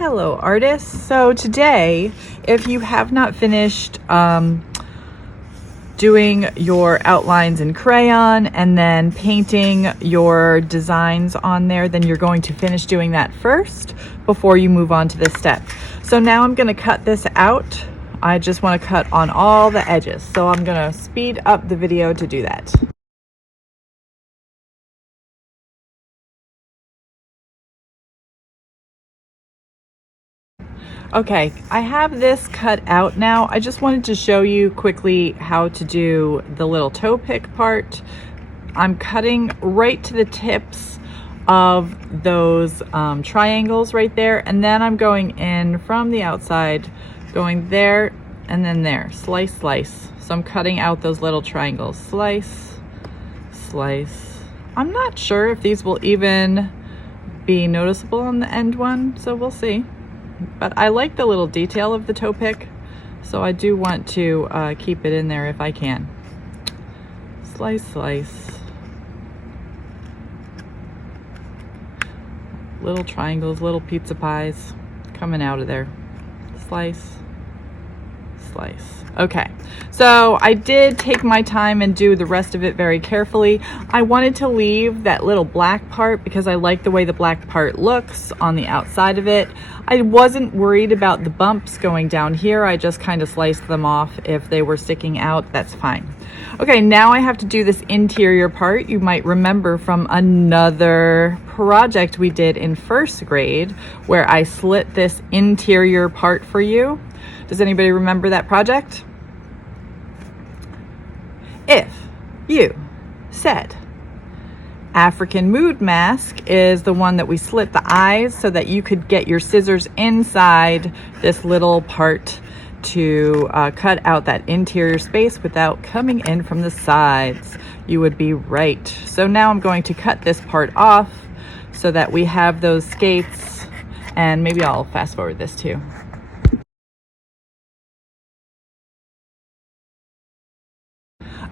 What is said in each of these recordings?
Hello artists. So today, if you have not finished doing your outlines in crayon and then painting your designs on there, then you're going to finish doing that first before you move on to this step. So now I'm going to cut this out. I just want to cut on all the edges. So I'm going to speed up the video to do that. Okay, I have this cut out now. I just wanted to show you quickly how to do the little toe pick part. I'm cutting right to the tips of those triangles right there, and then I'm going in from the outside, going there and then there, slice, slice. So I'm cutting out those little triangles, slice, slice. I'm not sure if these will even be noticeable on the end one, so we'll see. But I like the little detail of the toe pick, so I do want to keep it in there if I can. Slice, slice. Little triangles, little pizza pies coming out of there. Slice, slice. Okay, so I did take my time and do the rest of it very carefully. I wanted to leave that little black part because I like the way the black part looks on the outside of it. I wasn't worried about the bumps going down here. I just kind of sliced them off. If they were sticking out, that's fine. Okay, now I have to do this interior part. You might remember from another project we did in first grade where I slit this interior part for you. Does anybody remember that project? If you said African mood mask is the one that we slit the eyes so that you could get your scissors inside this little part to cut out that interior space without coming in from the sides. You would be right. So now I'm going to cut this part off so that we have those skates, and maybe I'll fast forward this too.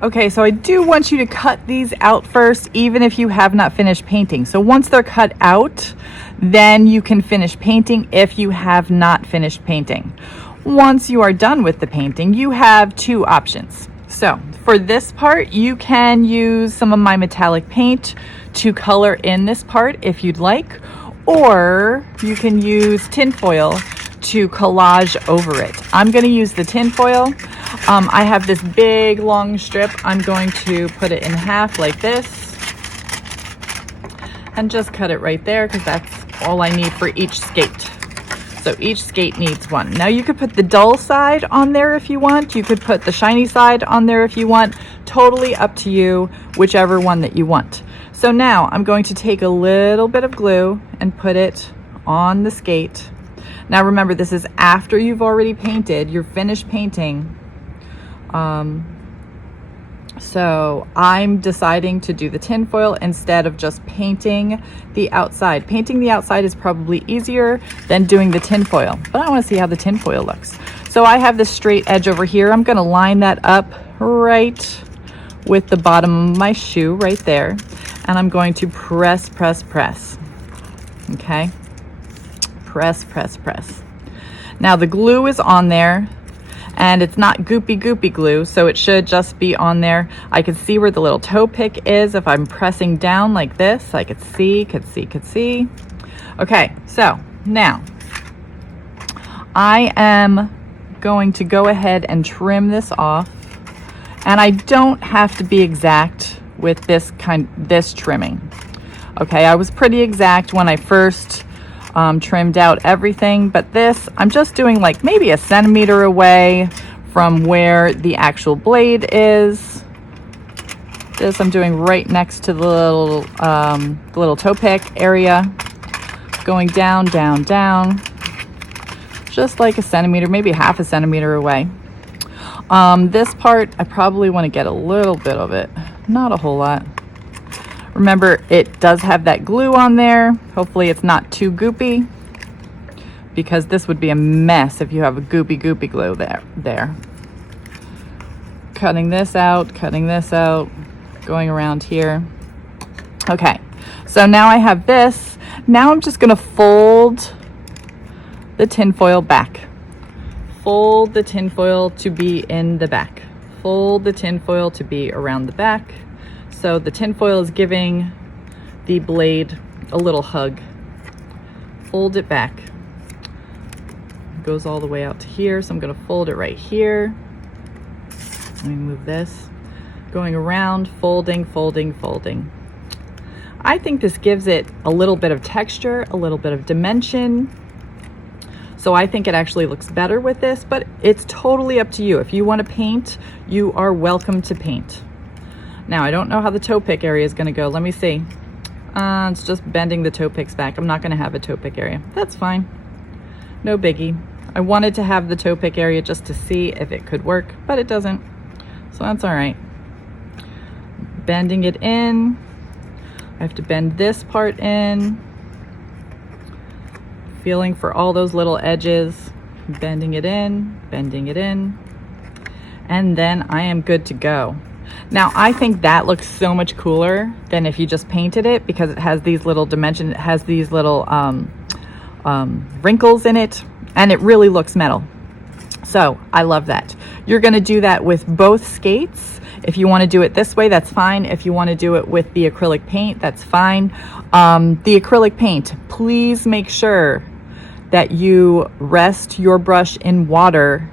Okay, so I do want you to cut these out first, even if you have not finished painting. So once they're cut out, then you can finish painting if you have not finished painting. Once you are done with the painting, you have two options. So for this part, you can use some of my metallic paint to color in this part if you'd like, or you can use tinfoil to collage over it. I'm going to use the tinfoil. I have this big long strip. I'm going to put it in half like this and just cut it right there because that's all I need for each skate. So each skate needs one. Now you could put the dull side on there if you want. You could put the shiny side on there if you want. Totally up to you, whichever one that you want. So now I'm going to take a little bit of glue and put it on the skate. Now remember, this is after you've already painted, you're finished painting. So I'm deciding to do the tinfoil instead of just painting the outside. Painting the outside is probably easier than doing the tinfoil, but I want to see how the tinfoil looks. So I have this straight edge over here. I'm going to line that up right with the bottom of my shoe right there. And I'm going to press, press, press. Okay. Press, press, press. Now the glue is on there. And it's not goopy glue, so it should just be on there. I can see where the little toe pick is. If I'm pressing down like this, I could see. Okay, so now I am going to go ahead and trim this off. And I don't have to be exact with this trimming. Okay, I was pretty exact when I first trimmed out everything, but this I'm just doing like maybe a centimeter away from where the actual blade is. This I'm doing right next to the little toe pick area, going down, down, down, just like a centimeter, maybe half a centimeter away. This part I probably want to get a little bit of it, not a whole lot. Remember, it does have that glue on there. Hopefully it's not too goopy, because this would be a mess if you have a goopy glue there. Cutting this out, going around here. Okay, so now I have this. Now I'm just gonna fold the tinfoil back. Fold the tinfoil to be in the back. Fold the tinfoil to be around the back. So the tinfoil is giving the blade a little hug. Fold it back. It goes all the way out to here, so I'm going to fold it right here. Let me move this. Going around, folding, folding, folding. I think this gives it a little bit of texture, a little bit of dimension. So I think it actually looks better with this, but it's totally up to you. If you want to paint, you are welcome to paint. Now, I don't know how the toe pick area is going to go. Let me see. It's just bending the toe picks back. I'm not going to have a toe pick area. That's fine. No biggie. I wanted to have the toe pick area just to see if it could work, but it doesn't. So that's all right. Bending it in. I have to bend this part in. Feeling for all those little edges, bending it in, and then I am good to go. Now, I think that looks so much cooler than if you just painted it, because it has these little dimensions, it has these little wrinkles in it, and it really looks metal. So I love that. You're gonna do that with both skates. If you wanna do it this way, that's fine. If you wanna do it with the acrylic paint, that's fine. The acrylic paint, please make sure that you rest your brush in water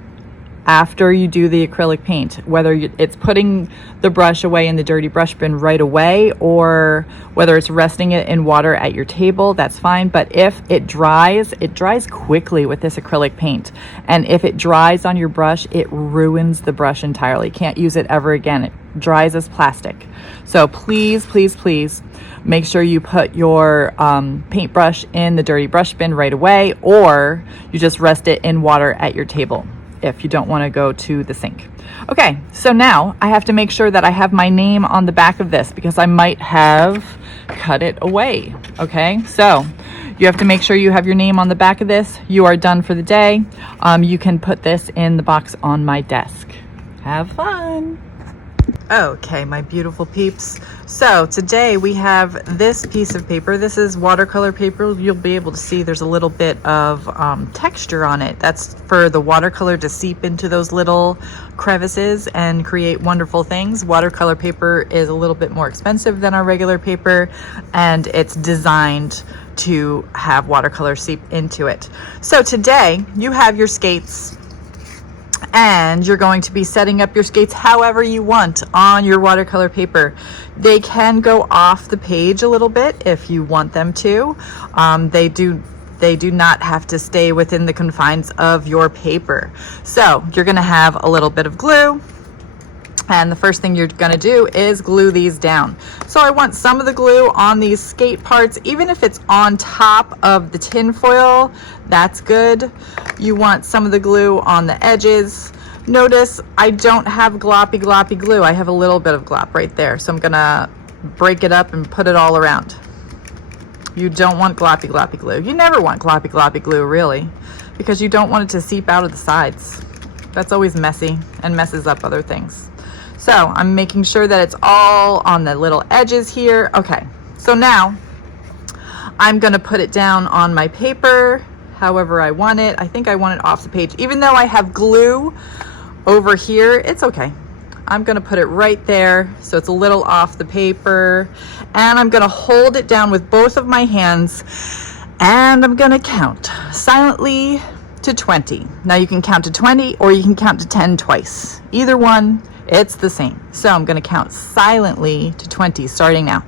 after you do the acrylic paint, whether it's putting the brush away in the dirty brush bin right away, or whether it's resting it in water at your table, that's fine. But if it dries quickly with this acrylic paint. And if it dries on your brush, it ruins the brush entirely. Can't use it ever again. It dries as plastic. So please, please, please make sure you put your paintbrush in the dirty brush bin right away, or you just rest it in water at your table if you don't want to go to the sink. Okay, so now I have to make sure that I have my name on the back of this, because I might have cut it away. Okay, so you have to make sure you have your name on the back of this. You are done for the day. You can put this in the box on my desk. Have fun. Okay, my beautiful peeps. So today we have this piece of paper. This is watercolor paper. You'll be able to see there's a little bit of texture on it. That's for the watercolor to seep into those little crevices and create wonderful things. Watercolor paper is a little bit more expensive than our regular paper, and it's designed to have watercolor seep into it. So today you have your skates, and you're going to be setting up your skates however you want on your watercolor paper. They can go off the page a little bit if you want them to. They do not have to stay within the confines of your paper. So you're gonna have a little bit of glue, and the first thing you're gonna do is glue these down. So I want some of the glue on these skate parts, even if it's on top of the tin foil, that's good. You want some of the glue on the edges. Notice I don't have gloppy glue. I have a little bit of glop right there. So I'm gonna break it up and put it all around. You don't want gloppy glue. You never want gloppy glue, really, because you don't want it to seep out of the sides. That's always messy and messes up other things. So I'm making sure that it's all on the little edges here. Okay, so now I'm gonna put it down on my paper however I want it. I think I want it off the page. Even though I have glue over here, it's okay. I'm gonna put it right there so it's a little off the paper, and I'm gonna hold it down with both of my hands, and I'm gonna count silently to 20. Now you can count to 20 or you can count to 10 twice. Either one, it's the same. So I'm gonna count silently to 20 starting now.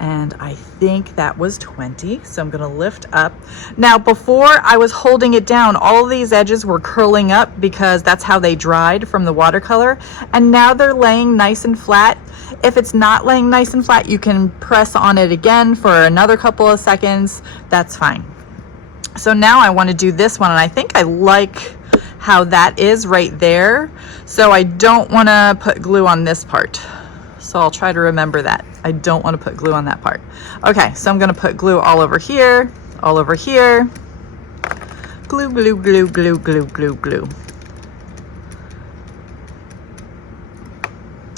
And I think that was 20, so I'm gonna lift up. Now, before I was holding it down, all these edges were curling up because that's how they dried from the watercolor, and now they're laying nice and flat. If it's not laying nice and flat, you can press on it again for another couple of seconds. That's fine. So now I want to do this one, and I think I like how that is right there, so I don't want to put glue on this part. So I'll try to remember that. I don't want to put glue on that part. Okay, so I'm going to put glue all over here, all over here. Glue, glue, glue, glue, glue, glue, glue.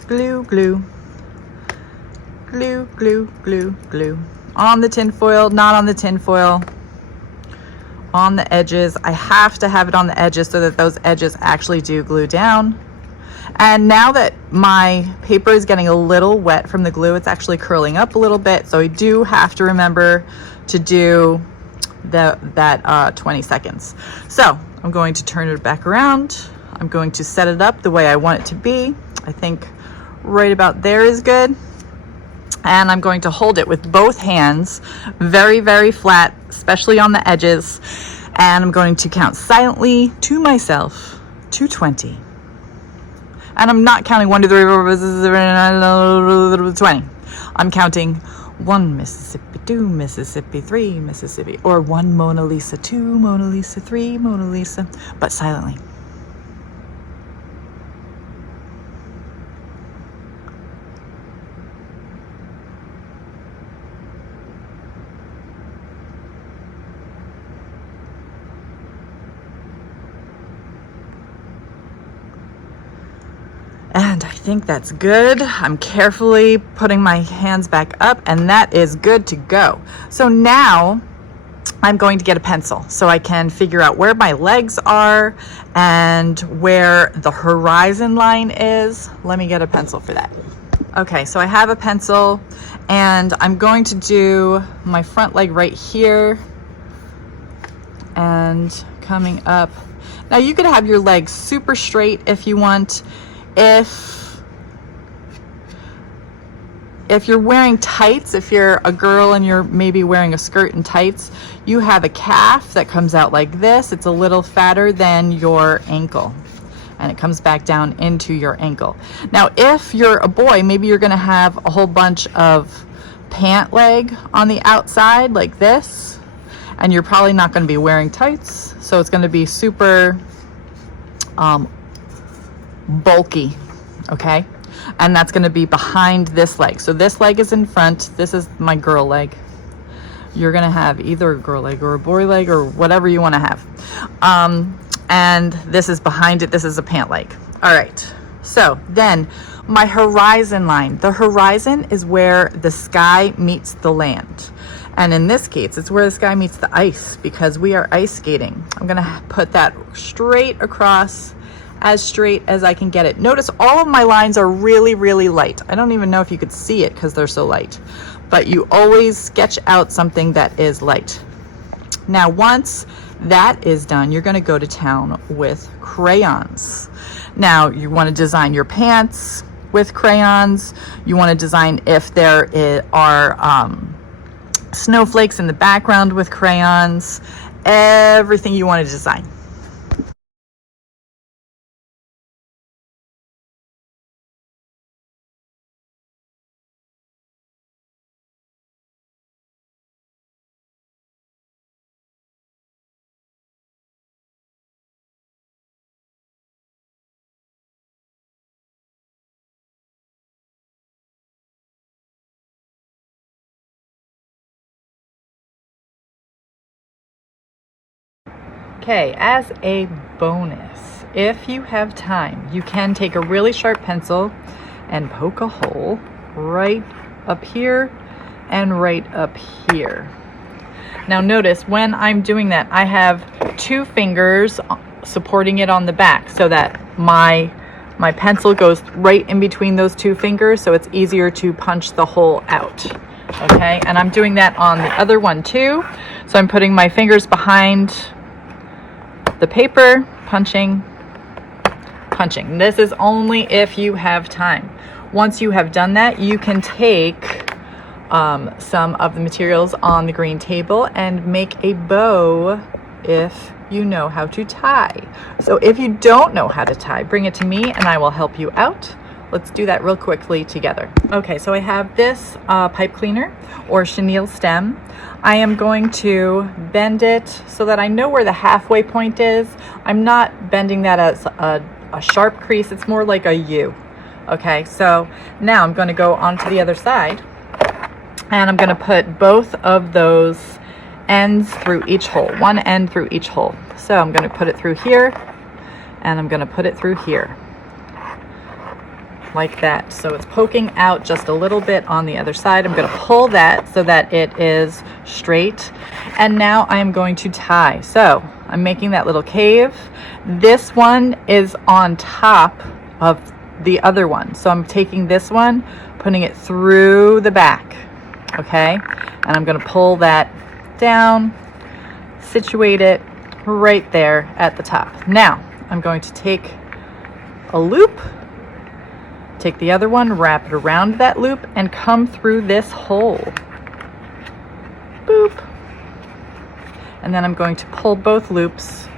Glue, glue. Glue, glue, glue, glue. On the tin foil, not on the tin foil. On the edges. I have to have it on the edges so that those edges actually do glue down. And now that my paper is getting a little wet from the glue, it's actually curling up a little bit. So I do have to remember to do that 20 seconds. So I'm going to turn it back around. I'm going to set it up the way I want it to be. I think right about there is good. And I'm going to hold it with both hands, very, very flat, especially on the edges. And I'm going to count silently to myself to 20. And I'm not counting 1, 2, 3, 4, 5, 6, 7, 8, 9, 10, 11, 12, 20. I'm counting 1 Mississippi, 2 Mississippi, 3 Mississippi, or 1 Mona Lisa, 2 Mona Lisa, 3 Mona Lisa, but silently. And I think that's good. I'm carefully putting my hands back up, and that is good to go. So now I'm going to get a pencil so I can figure out where my legs are and where the horizon line is. Let me get a pencil for that. Okay, so I have a pencil, and I'm going to do my front leg right here and coming up. Now you could have your legs super straight if you want. If you're wearing tights, if you're a girl and you're maybe wearing a skirt and tights, you have a calf that comes out like this. It's a little fatter than your ankle, and it comes back down into your ankle. Now, if you're a boy, maybe you're gonna have a whole bunch of pant leg on the outside like this, and you're probably not gonna be wearing tights, so it's gonna be super bulky, okay? And that's going to be behind this leg. So this leg is in front. This is my girl leg. You're going to have either a girl leg or a boy leg or whatever you want to have. And this is behind it. This is a pant leg. All right. So then my horizon line. The horizon is where the sky meets the land. And in this case, it's where the sky meets the ice because we are ice skating. I'm going to put that straight across, as straight as I can get it. Notice all of my lines are really, really light. I don't even know if you could see it because they're so light, but you always sketch out something that is light. Now, once that is done, you're going to go to town with crayons. Now, you want to design your pants with crayons. You want to design if there are snowflakes in the background with crayons. Everything you want to design. Okay, as a bonus, if you have time, you can take a really sharp pencil and poke a hole right up here and right up here. Now notice when I'm doing that, I have 2 fingers supporting it on the back so that my pencil goes right in between those 2 fingers, so it's easier to punch the hole out. Okay, and I'm doing that on the other one too. So I'm putting my fingers behind the paper, punching. This is only if you have time. Once you have done that, you can take some of the materials on the green table and make a bow if you know how to tie. So if you don't know how to tie, bring it to me and I will help you out. Let's do that real quickly together. Okay, so I have this pipe cleaner or chenille stem. I am going to bend it so that I know where the halfway point is. I'm not bending that as a sharp crease. It's more like a U. Okay, so now I'm going to go on to the other side And I'm going to put both of those ends through each hole, one end through each hole. So I'm going to put it through here, and I'm going to put it through here, like that. So it's poking out just a little bit on the other side. I'm going to pull that so that it is straight. And now I'm going to tie. So I'm making that little cave. This one is on top of the other one. So I'm taking this one, putting it through the back. Okay, and I'm going to pull that down, situate it right there at the top. Now I'm going to take a loop, take the other one, wrap it around that loop, and come through this hole. Boop. And then I'm going to pull both loops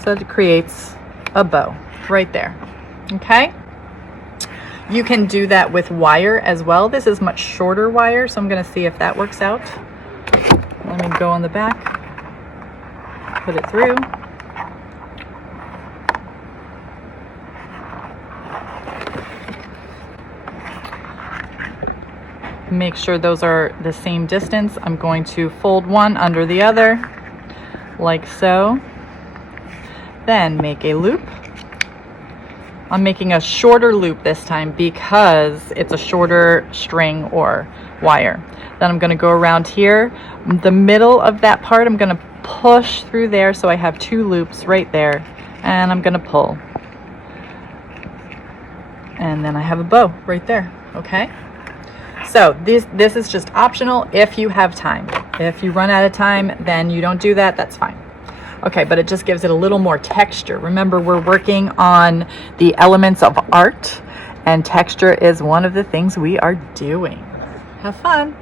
so that it creates a bow right there. Okay. You can do that with wire as well. This is much shorter wire, so I'm going to see if that works out. Let me go on the back, put it through. Make sure those are the same distance. I'm going to fold one under the other, like so. Then make a loop. I'm making a shorter loop this time because it's a shorter string or wire. Then I'm going to go around here. The middle of that part, I'm going to push through there so I have two loops right there. And I'm going to pull. And then I have a bow right there. Okay? So this is just optional if you have time. If you run out of time, then you don't do that. That's fine. Okay, but it just gives it a little more texture. Remember, we're working on the elements of art, and texture is one of the things we are doing. Have fun.